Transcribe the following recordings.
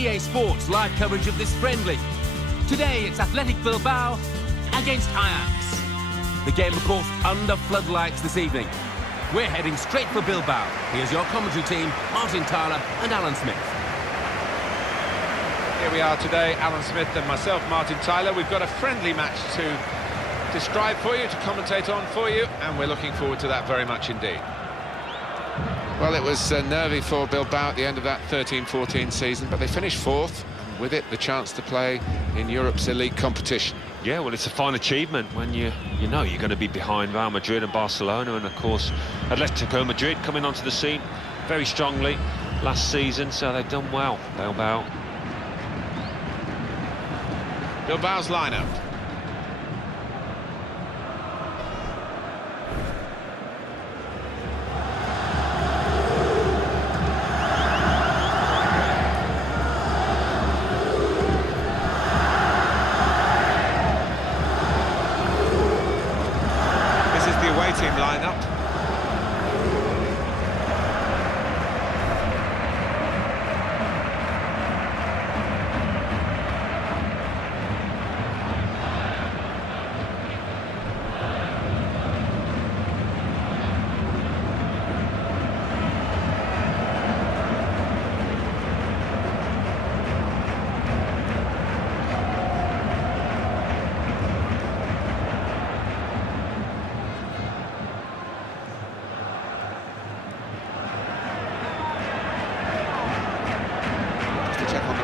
EA Sports live coverage of this friendly. Today it's Athletic Bilbao against Ajax. The game, of course, under floodlights this evening. We're heading straight for Bilbao. Here's your commentary team, Martin Tyler and Alan Smith. Here we are today, Alan Smith and myself, Martin Tyler. We've got a friendly match to describe for you, to commentate on for you, and we're looking forward to that very much indeed. Well, it was nervy for Bilbao at the end of that 13-14 season, but they finished fourth, and with it, the chance to play in Europe's elite competition. Yeah, well, it's a fine achievement when you know you're going to be behind Real Madrid and Barcelona, and of course, Atletico Madrid coming onto the scene very strongly last season, so they've done well, Bilbao. Bilbao's lineup. Team lineup.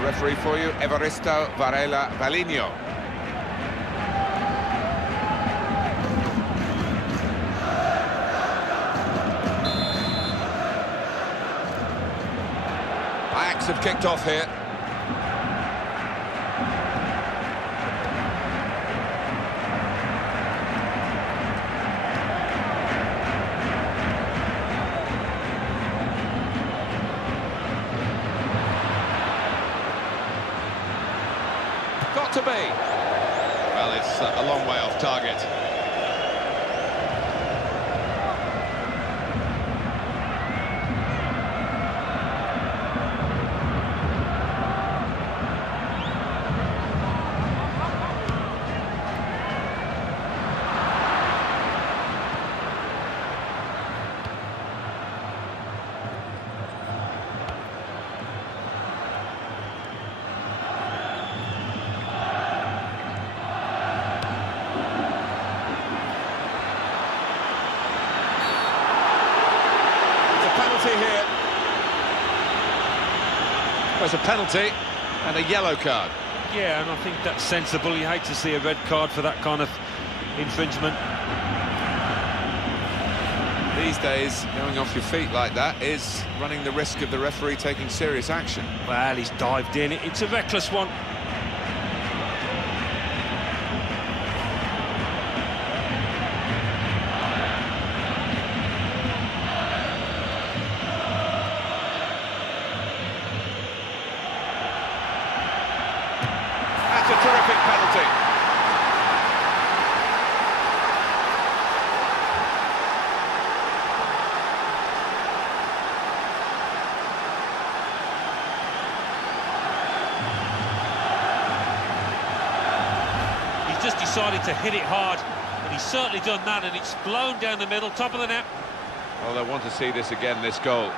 Referee for you, Evaristo Varela Valinho. Ajax have kicked off here. Got to be. Well, it's a long way off target. Here. There's a penalty and a yellow card. Yeah, and I think that's sensible. You hate to see a red card for that kind of infringement. These days, going off your feet like that is running the risk of the referee taking serious action. Well, he's dived in. It's a reckless one. That's a terrific penalty. He's just decided to hit it hard, and he's certainly done that, and it's blown down the middle, top of the net. Well, they want to see this again, this goal.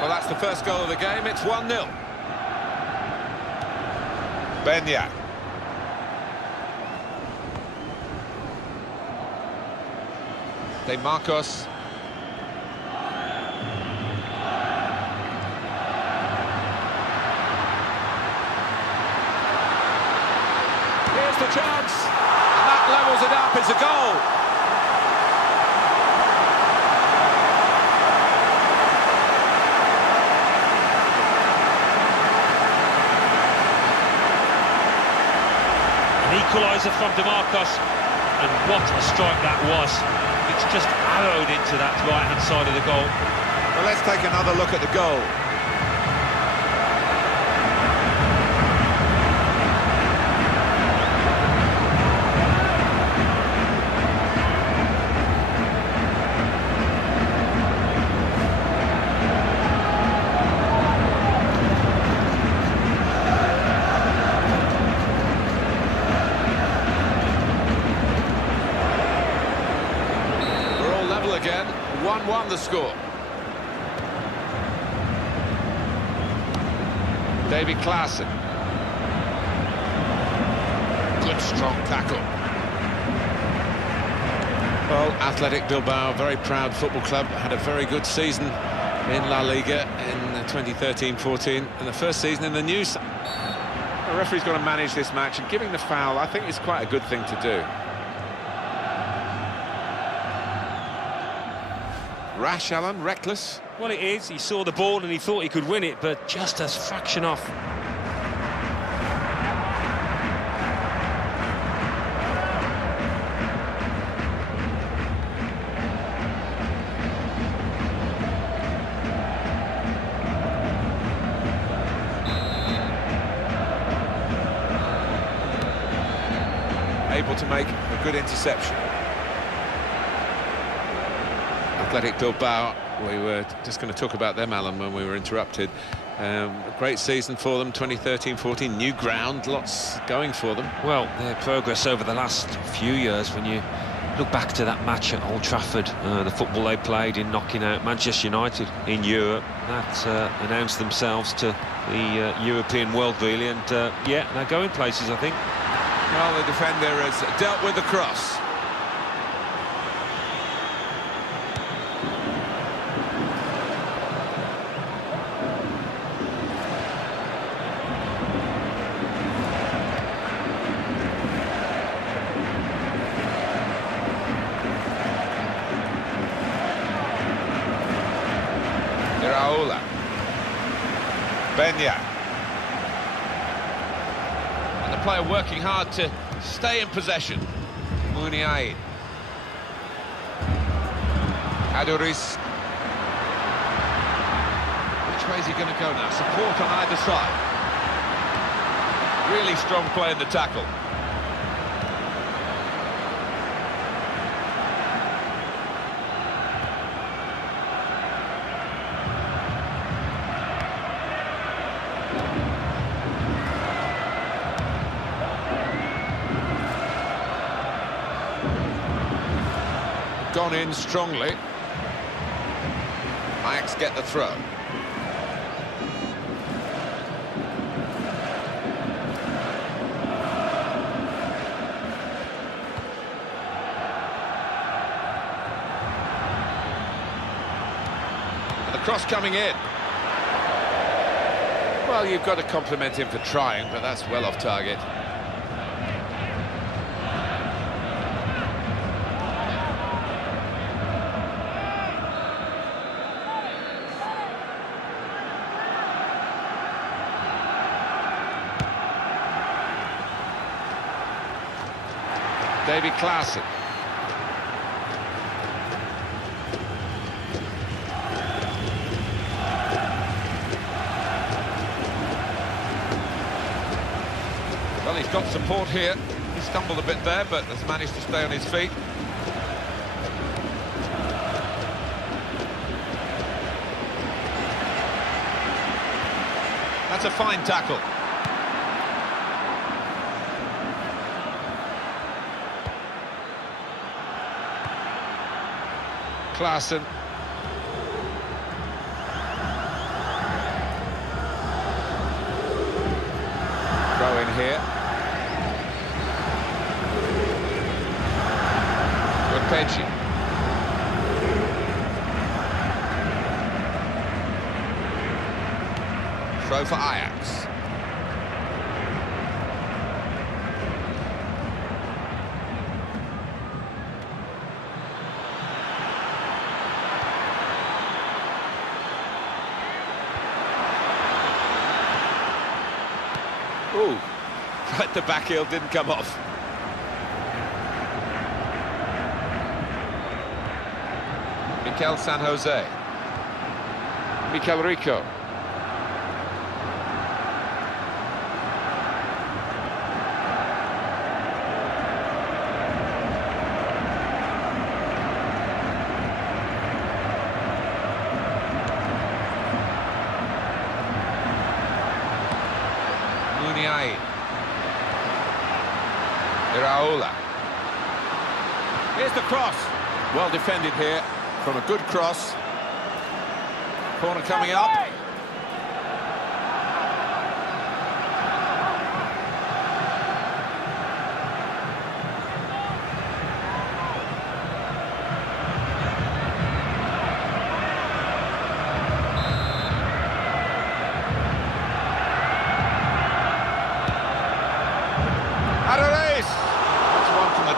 Well, that's the first goal of the game. It's 1-0. Benya. De Marcos. Here's the chance. And that levels it up. It's a goal. equaliser from DeMarcos, and what a strike that was. It's just arrowed into that right-hand side of the goal. Well, let's take another look at the goal. Again, 1-1 the score. David Klaassen. Good strong tackle. Well, Athletic Bilbao, very proud football club, had a very good season in La Liga in 2013-14, and the first season in the new... The referee's got to manage this match, and giving the foul, I think, is quite a good thing to do. Rash, Alan, reckless. Well, it is. He saw the ball and he thought he could win it, but just a fraction off. Able to make a good interception. Athletic Bilbao, we were just going to talk about them, Alan, when we were interrupted. A great season for them, 2013-14, new ground, lots going for them. Well, their progress over the last few years, when you look back to that match at Old Trafford, the football they played in knocking out Manchester United in Europe, that announced themselves to the European world, really, and yeah, they're going places, I think. Well, the defender has dealt with the cross. Benya. And the player working hard to stay in possession. Muniain. Aduriz. Which way is he going to go now? Support on either side. Really strong play in the tackle. Gone in strongly. Ajax get the throw. And the cross coming in. Well, you've got to compliment him for trying, but that's well off target. David Klaassen. Well, he's got support here. He stumbled a bit there, but has managed to stay on his feet. That's a fine tackle. Klaassen. Throw in here. Good Pedji. Throw for Ajax. Ooh, right, the back heel didn't come off. Mikel San Jose. Mikel Rico. Iraola. Here's the cross. Well defended here from a good cross. Corner coming up.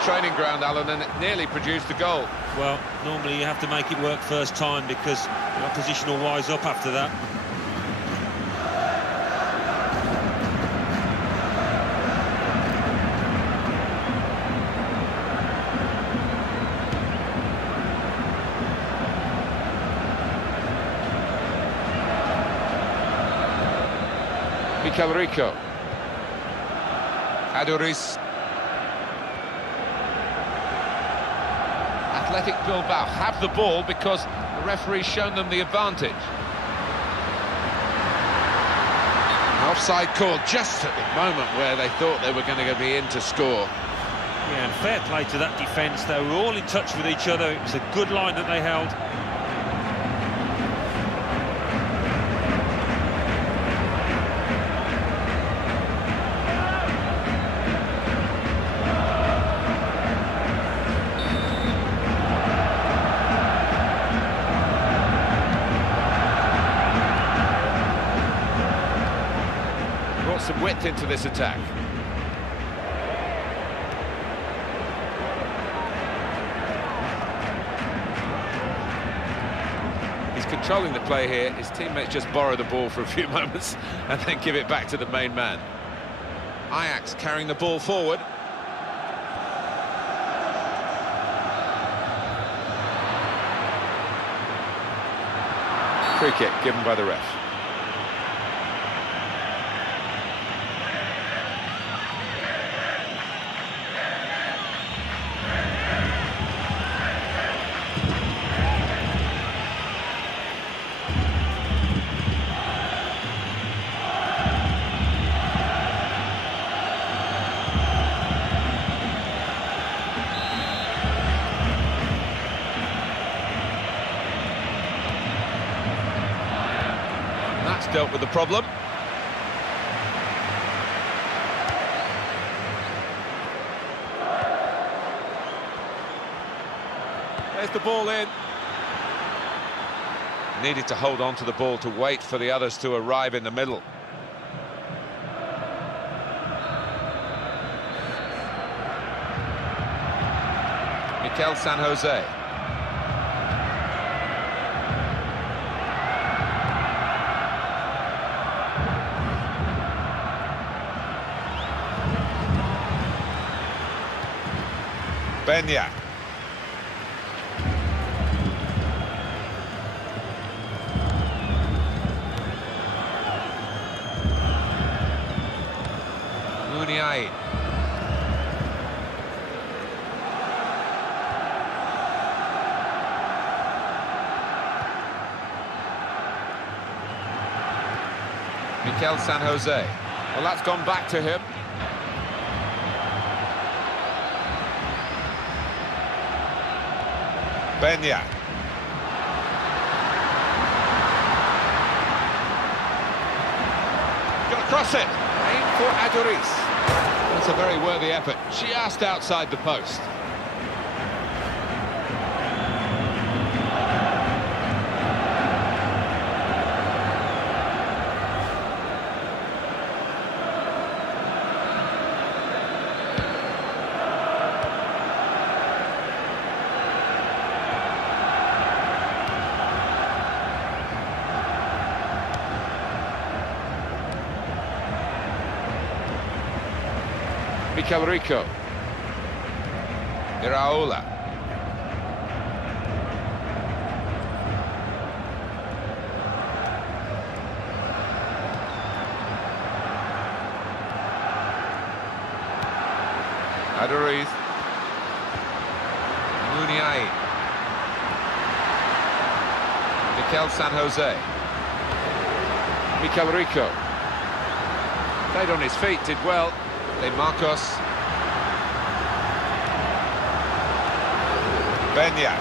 Training ground, Alan, and it nearly produced a goal. Well, normally you have to make it work first time because the opposition will wise up after that. Mikel Rico. Aduriz. Athletic Bilbao have the ball because the referee's shown them the advantage. An offside call just at the moment where they thought they were going to be in to score. Yeah, and fair play to that defence. They were all in touch with each other. It was a good line that they held. Some width into this attack. He's controlling the play here. His teammates just borrow the ball for a few moments and then give it back to the main man. Ajax carrying the ball forward. Free kick given by the ref. Dealt with the problem. There's the ball in. Needed to hold on to the ball to wait for the others to arrive in the middle. Mikel San Jose. Benya. Muniain. Mikel San Jose. Well, that's gone back to him. Benya. Got to cross it. Aim for Aduriz. That's a very worthy effort. Just outside the post. Mikel Rico. Iraola. Aduriz. Muniain. Mikel San Jose. Mikel Rico. Played on his feet, did well. De Marcos. Benya.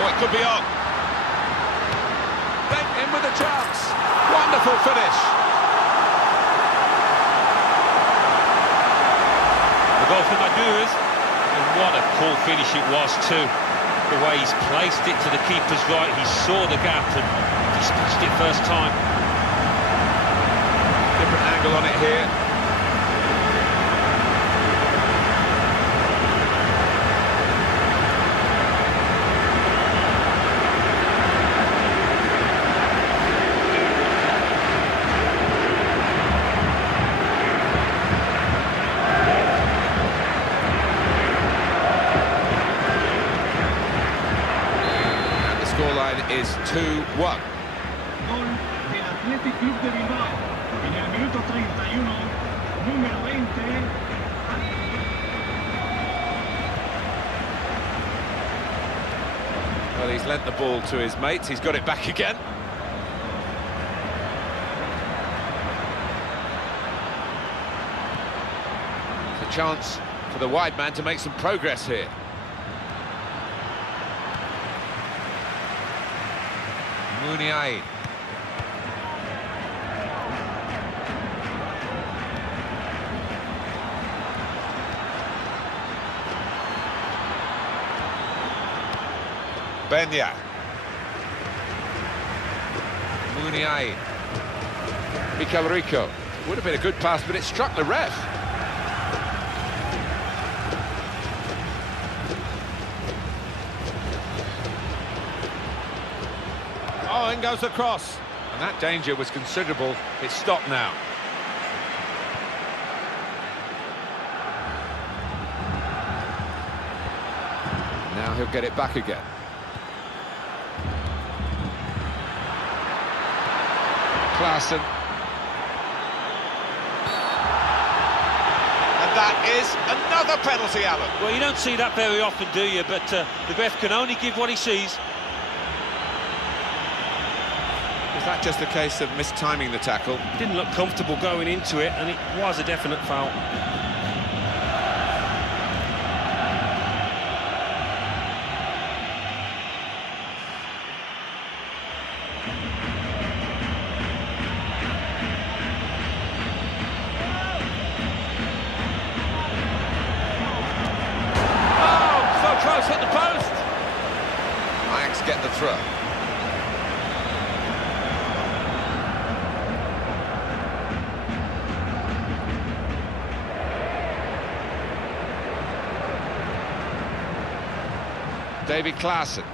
Oh, it could be on. Then in with a chance. Wonderful finish. The goal for Maduras, and what a cool finish it was too. The way he's placed it to the keeper's right, he saw the gap and dispatched it first time. Different angle on it here. Is 2-1. Gol del Athletic Club de Bilbao. En el minuto 31, número 20. Well, he's lent the ball to his mates. He's got it back again. It's a chance for the wide man to make some progress here. Muniain. Benya. Muniain. Mikel Rico. Would have been a good pass, but it struck the ref. Oh, in goes the cross. And that danger was considerable. It's stopped now. Now he'll get it back again. Klaassen. And that is another penalty, Alan. Well, you don't see that very often, do you? But the ref can only give what he sees. Is that just a case of mistiming the tackle? Didn't look comfortable going into it, and it was a definite foul. Oh, so close at the post! Ajax get the throw. David Klaassen.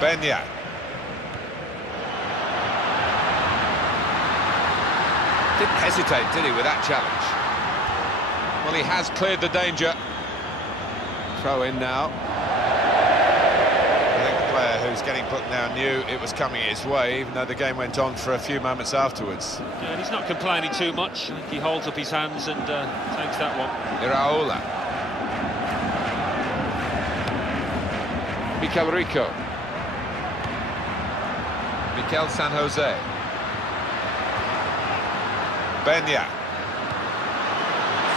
Benya. Didn't hesitate, did he, with that challenge? Well, he has cleared the danger. Throw in now. I think the player who's getting booked now knew it was coming his way, even though the game went on for a few moments afterwards. Yeah, and he's not complaining too much. I think he holds up his hands and takes that one. Iraola. Mikel Rico. Mikel San Jose. Benya.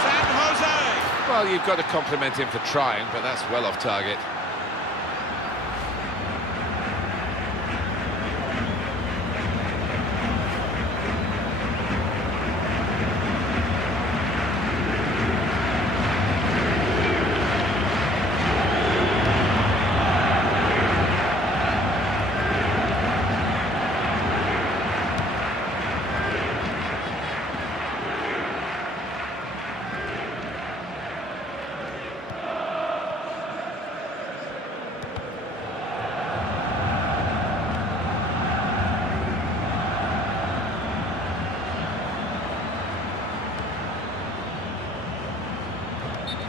San Jose! Well, you've got to compliment him for trying, but that's well off target.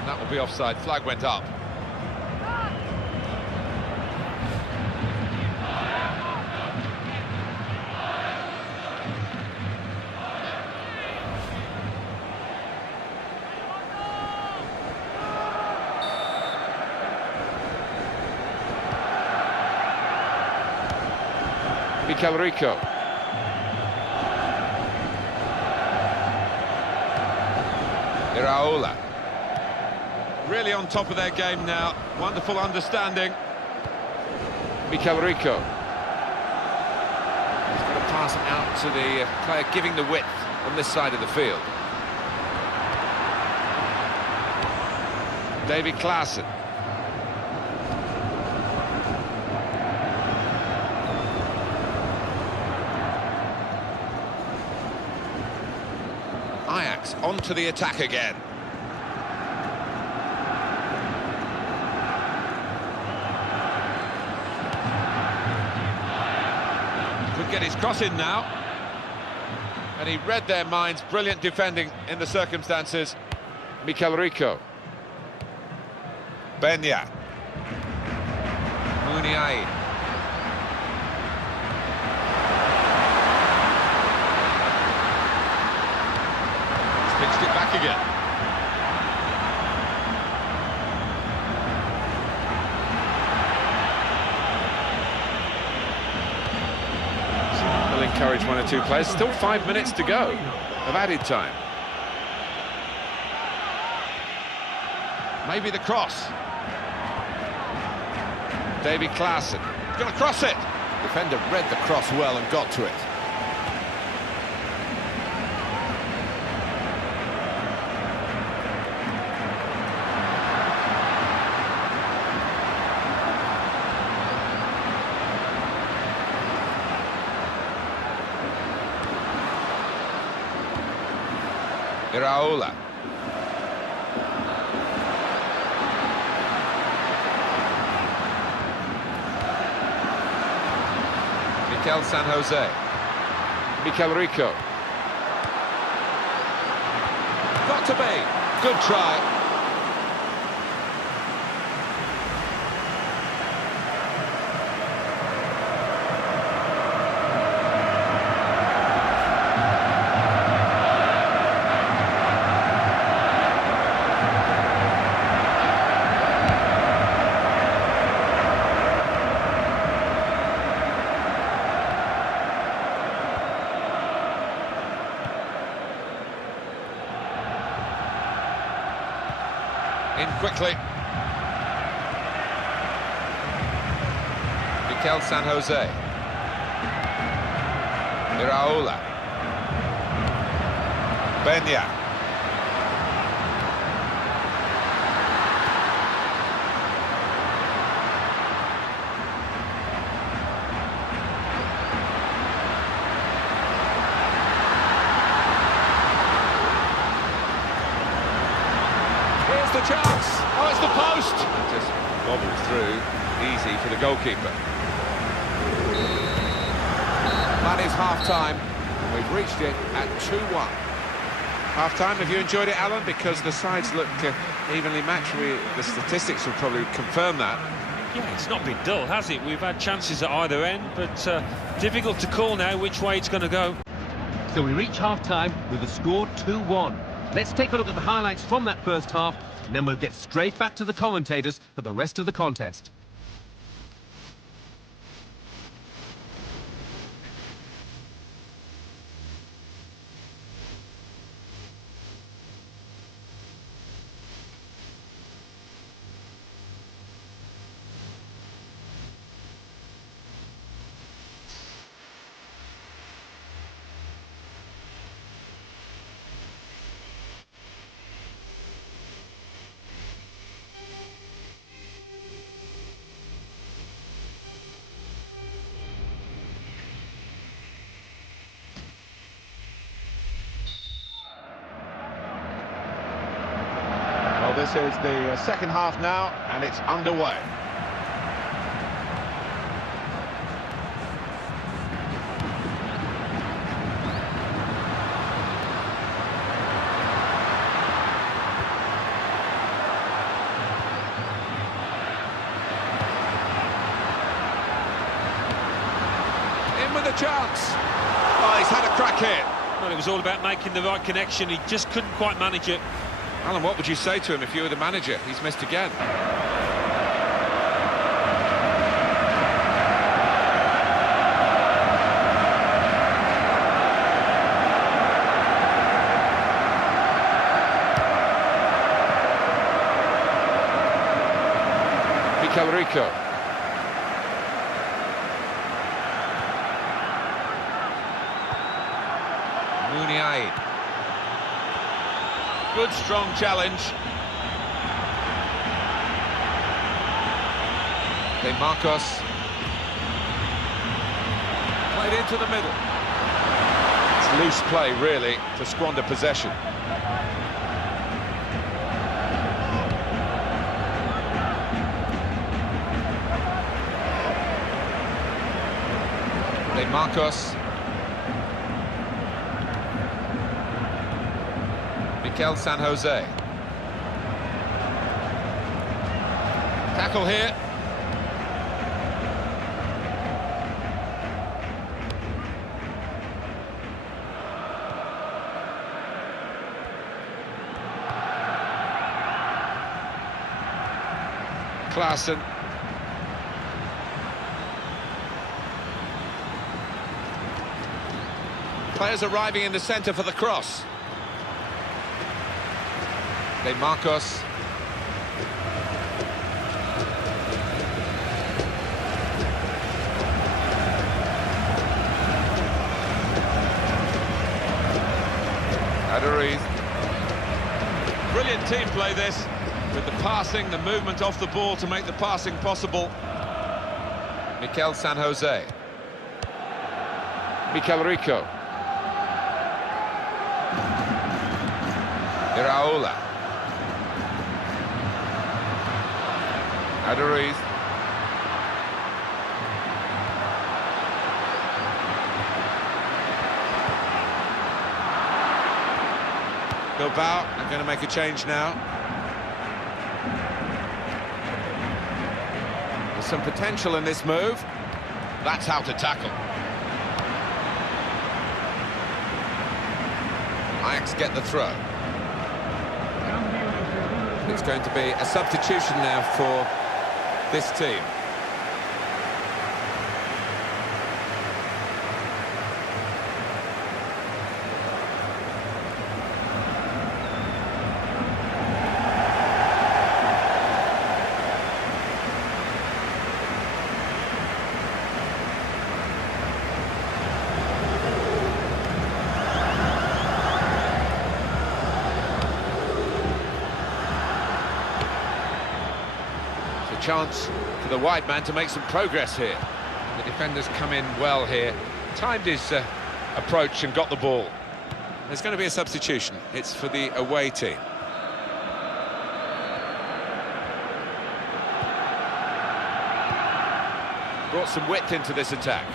That will be offside. Flag went up. Mikel Rico. Iraola. Really on top of their game now. Wonderful understanding. Mikel Rico. He's got to pass it out to the player giving the width on this side of the field. David Klaassen. Ajax onto the attack again. Could get his cross in now. And he read their minds. Brilliant defending in the circumstances. Mikel Rico. Benya. Muniain. Pitched it back again. Will encourage one or two players. Still 5 minutes to go of added time. Maybe the cross. David Klaassen. Going to cross it. Defender read the cross well and got to it. Iraola. Mikel San Jose. Mikel Rico. Got to be. Good try. In quickly. Mikel San Jose. Iraola. Benya. The chance. Oh, it's the post. Just bobbled through, easy for the goalkeeper. That is half-time. We've reached it at 2-1. Half-time, have you enjoyed it, Alan? Because the sides look evenly matched. The statistics will probably confirm that. Yeah, it's not been dull, has it? We've had chances at either end, but difficult to call now which way it's going to go. So we reach half-time with the score 2-1. Let's take a look at the highlights from that first half, and then we'll get straight back to the commentators for the rest of the contest. This is the second half now, and it's underway. In with a chance. Oh, he's had a crack here. Well, it was all about making the right connection. He just couldn't quite manage it. Alan, what would you say to him if you were the manager? He's missed again. Mikel Rico. Muniain. Good strong challenge. De Marcos. Played into the middle. It's loose play, really, to squander possession. De Marcos. Mikel San Jose. Tackle here. Klaassen. Players arriving in the centre for the cross. De Marcos. Aduriz. Brilliant team play this, with the passing, the movement off the ball to make the passing possible. Mikel San Jose. Mikel Rico. Iraola. Aduriz. Bilbao are going to make a change now. There's some potential in this move. That's how to tackle. Ajax get the throw. It's going to be a substitution now for this team. Chance for the wide man to make some progress here. The defenders come in well here, timed his approach and got the ball. There's going to be a substitution. It's for the away team. Brought some width into this attack.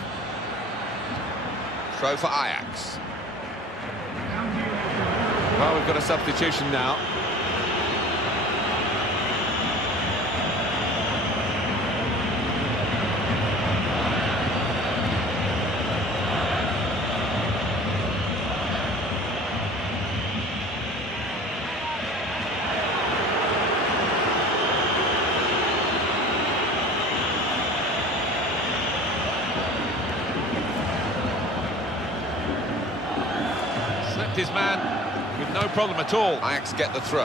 Throw for Ajax. Well, we've got a substitution now. His man with no problem at all. Ajax get the throw.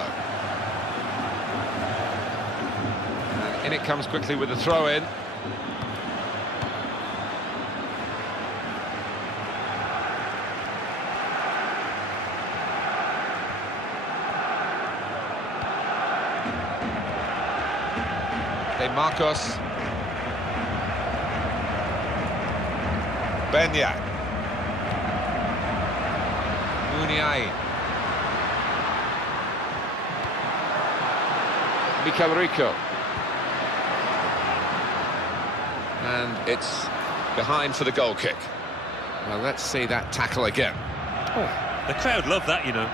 And in it comes quickly with the throw in. De Marcos. Benyak. Muniain. Mikel Rico. And it's behind for the goal kick. Well, let's see that tackle again. Oh, the crowd love that, you know.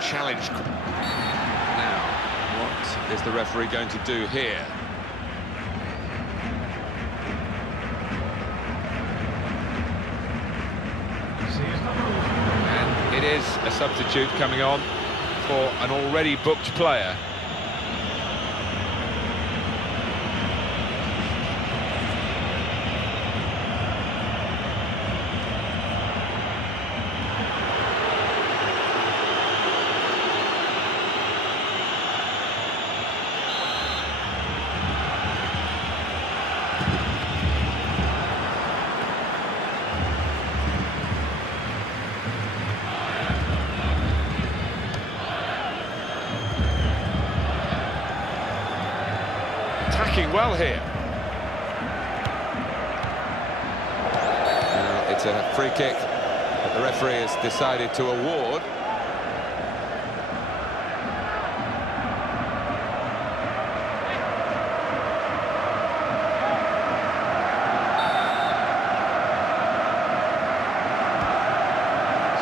Challenge. Now, what is the referee going to do here? is a substitute coming on for an already booked player. Attacking well here. It's a free kick that the referee has decided to award.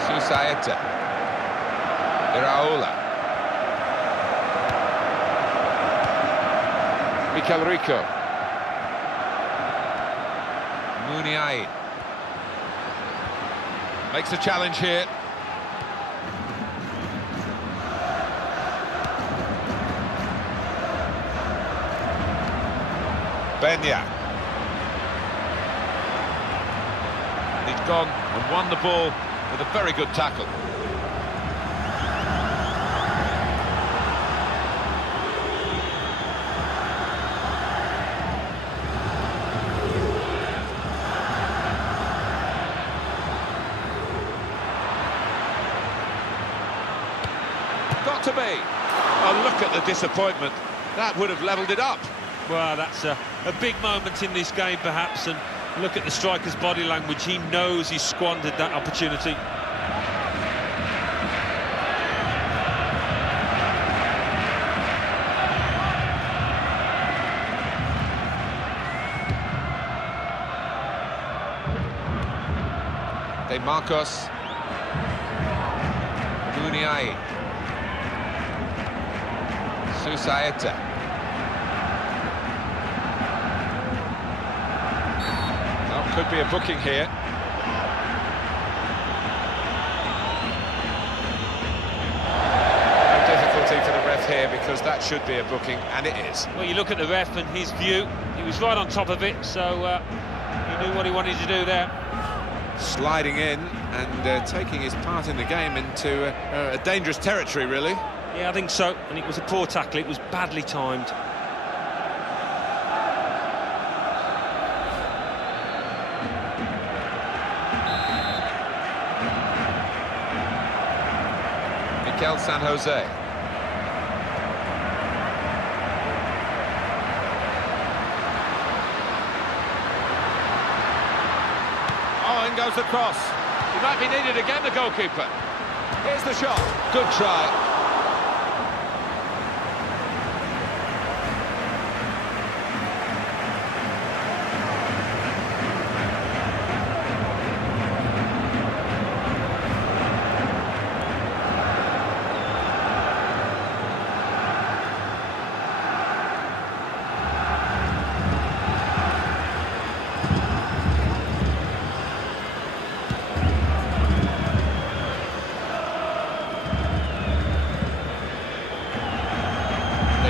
Susaeta. Iraola. Mikel Rico. Muniain. Makes a challenge here. Benya. He's gone and won the ball with a very good tackle. Got to be. Oh, look at the disappointment. That would have levelled it up. Well, that's a big moment in this game, perhaps, and look at the striker's body language. He knows he squandered that opportunity. De Marcos. Muniain. Susaeta. Well, could be a booking here. No difficulty for the ref here because that should be a booking, and it is. Well, you look at the ref and his view. He was right on top of it, so he knew what he wanted to do there. Sliding in and taking his part in the game into a dangerous territory, really. Yeah, I think so, and it was a poor tackle. It was badly timed. Mikel San Jose. Oh, in goes the cross. He might be needed again, the goalkeeper. Here's the shot. Good try.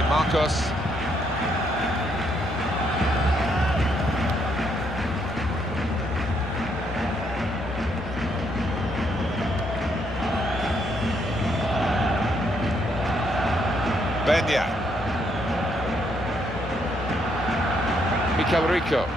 Marcos. Benya. Mikel Rico.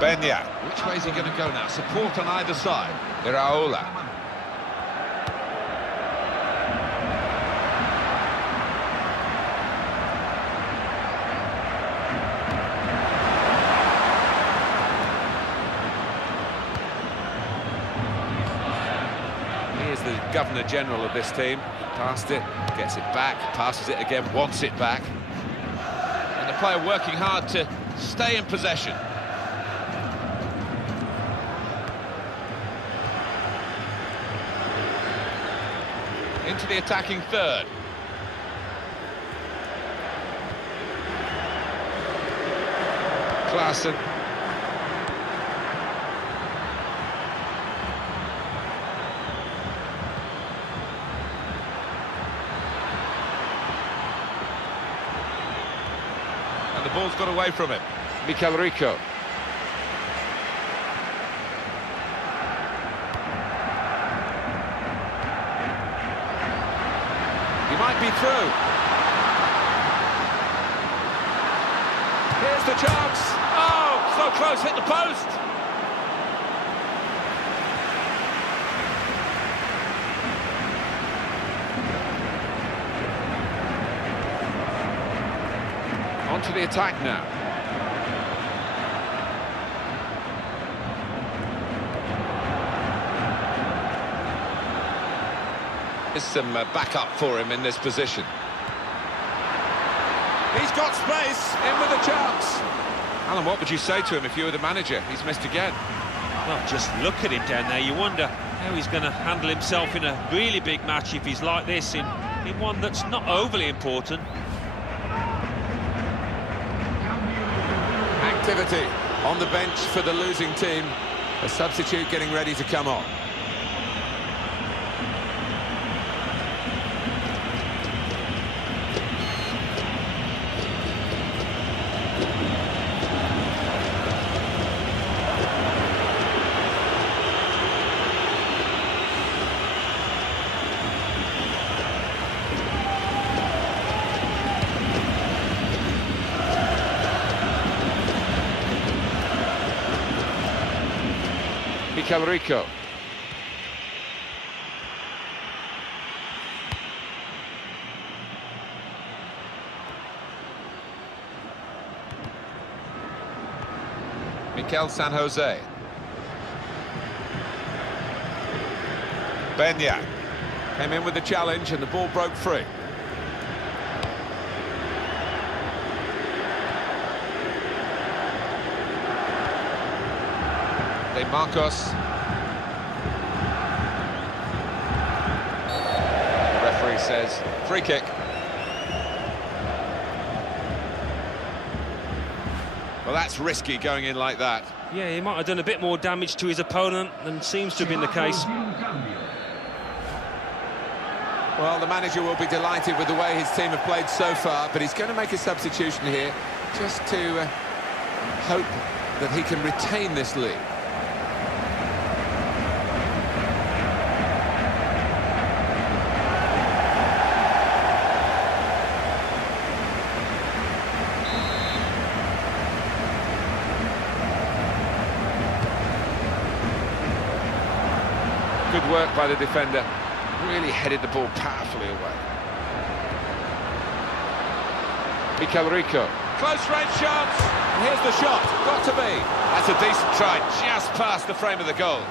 Benya. Which way is he going to go now? Support on either side. Iraola. He is the Governor-General of this team. Passed it, gets it back, passes it again, wants it back. And the player working hard to stay in possession. Into the attacking third. Klaassen. And the ball's got away from him. Mikel Rico. He might be through. Here's the chance. Oh, so close, hit the post. On to the attack now. There's some backup for him in this position. He's got space, in with a chance. Alan, what would you say to him if you were the manager? He's missed again. Well, just look at him down there. You wonder how he's going to handle himself in a really big match if he's like this in one that's not overly important. Activity on the bench for the losing team. A substitute getting ready to come on. Mikel Rico. Mikel San Jose. Benya Came in with the challenge and the ball broke free. De Marcos. The referee says free kick. Well, that's risky going in like that. Yeah, he might have done a bit more damage to his opponent than seems to have been the case. Well, the manager will be delighted with the way his team have played so far, but he's going to make a substitution here just to hope that he can retain this lead. Good work by the defender. Really headed the ball powerfully away. Mikel Rico. Close range chance. And here's the shot. Got to be. That's a decent try. Just past the frame of the goal.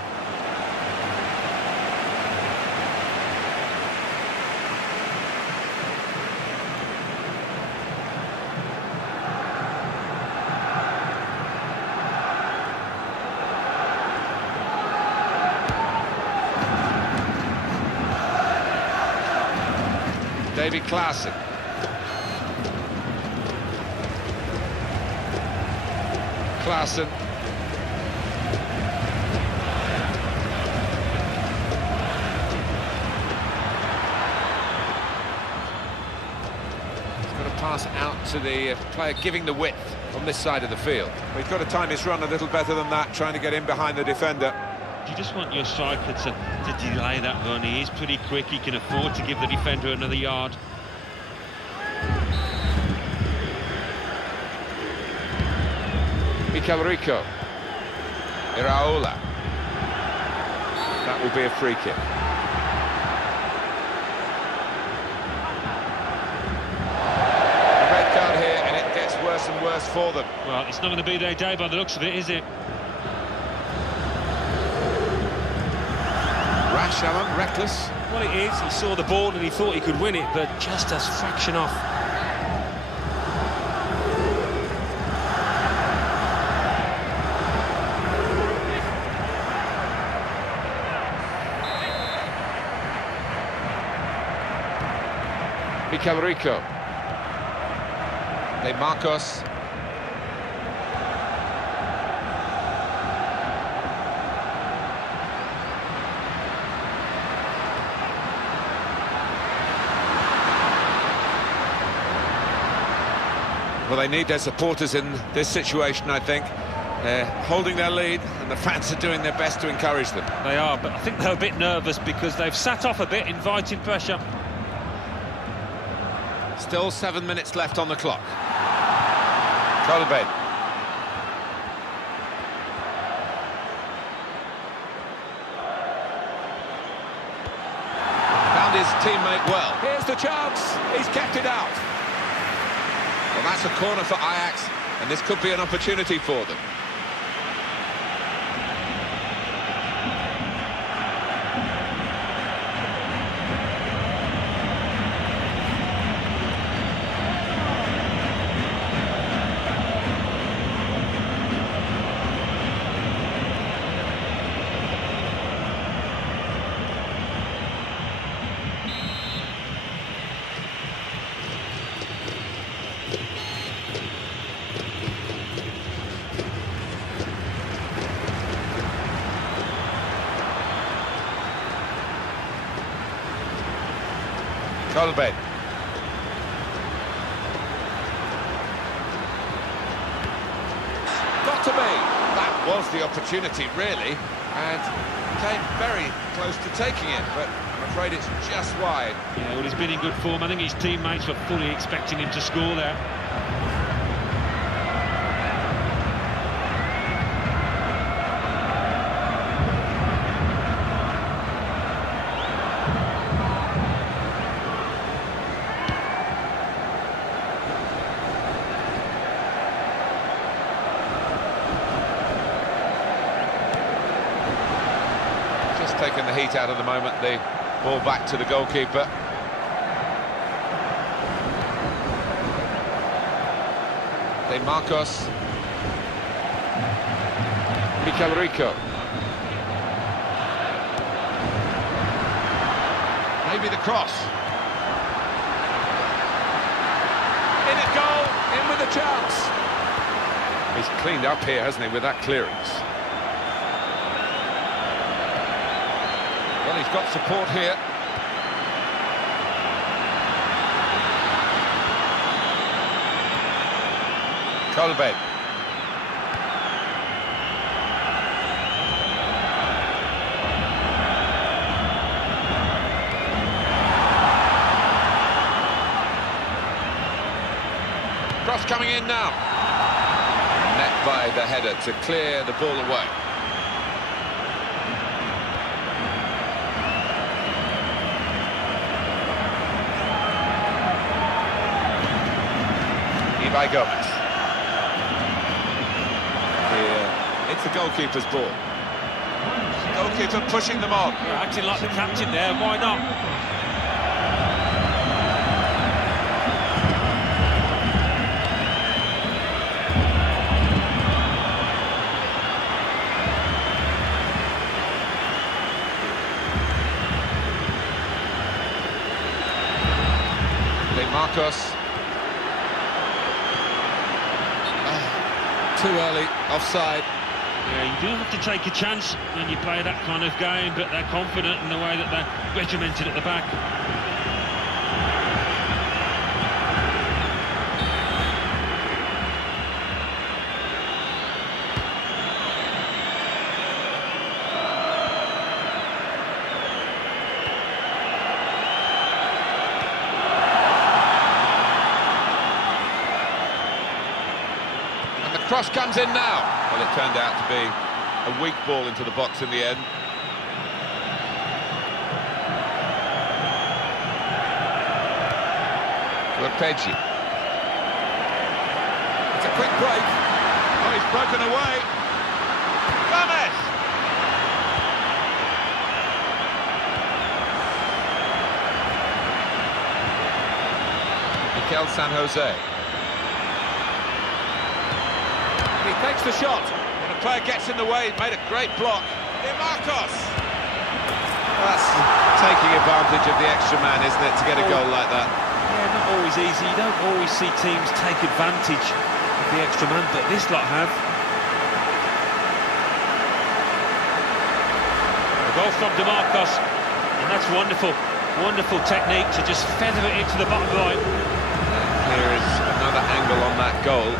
David Klaassen. Klaassen. He's got to pass out to the player giving the width on this side of the field. We've got to time his run a little better than that, trying to get in behind the defender. You just want your striker to delay that run. He is pretty quick. He can afford to give the defender another yard. Mikel Rico. Iraola. That will be a free kick. A red card here, and it gets worse and worse for them. Well, it's not going to be their day by the looks of it, is it? Rash, Alan, reckless. Well, it is. He saw the ball and he thought he could win it, but just a fraction off. Mikel Rico. De Marcos. Well, they need their supporters in this situation, I think. They're holding their lead, and the fans are doing their best to encourage them. They are, but I think they're a bit nervous because they've sat off a bit, inviting pressure. Still 7 minutes left on the clock. Colbert. Found his teammate well. Here's the chance. He's kept it out. Well, that's a corner for Ajax, and this could be an opportunity for them. Colbert. Got to be. That was the opportunity, really, and came very close to taking it, but I'm afraid it's just wide. Yeah, well, he's been in good form. I think his teammates were fully expecting him to score there. Taking the heat out of the moment, the ball back to the goalkeeper. De Marcos. Mikel Rico. Maybe the cross. In at goal, in with a chance. He's cleaned up here, hasn't he, with that clearance. Well, he's got support here. Colbert. Cross coming in now. Met by the header to clear the ball away. By Gomez. Here, it's the goalkeeper's ball. Goalkeeper pushing them on. They're acting like the captain there, why not? De Marcos. Too early, offside. Yeah, you do have to take a chance when you play that kind of game, but they're confident in the way that they're regimented at the back. Cross comes in now. Well, it turned out to be a weak ball into the box in the end. Arpeggio. It's a quick break. Oh, he's broken away. Mames! Mikel San Jose. He takes the shot, and the player gets in the way. He's made a great block. De Marcos. That's taking advantage of the extra man, isn't it, to get a goal like that? Yeah, not always easy. You don't always see teams take advantage of the extra man, but this lot have. A goal from De Marcos, and that's wonderful. Wonderful technique to just feather it into the bottom right. And here is another angle angle on that goal.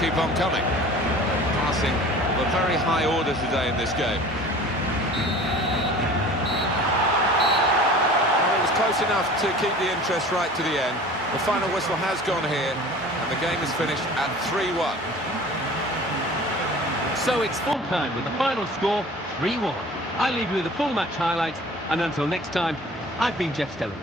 Keep on coming. Passing of a very high order today in this game. Well, it was close enough to keep the interest right to the end. The final whistle has gone here, and the game is finished at 3-1. So it's full time with the final score 3-1. I leave you with the full match highlights, and until next time, I've been Jeff Stelling.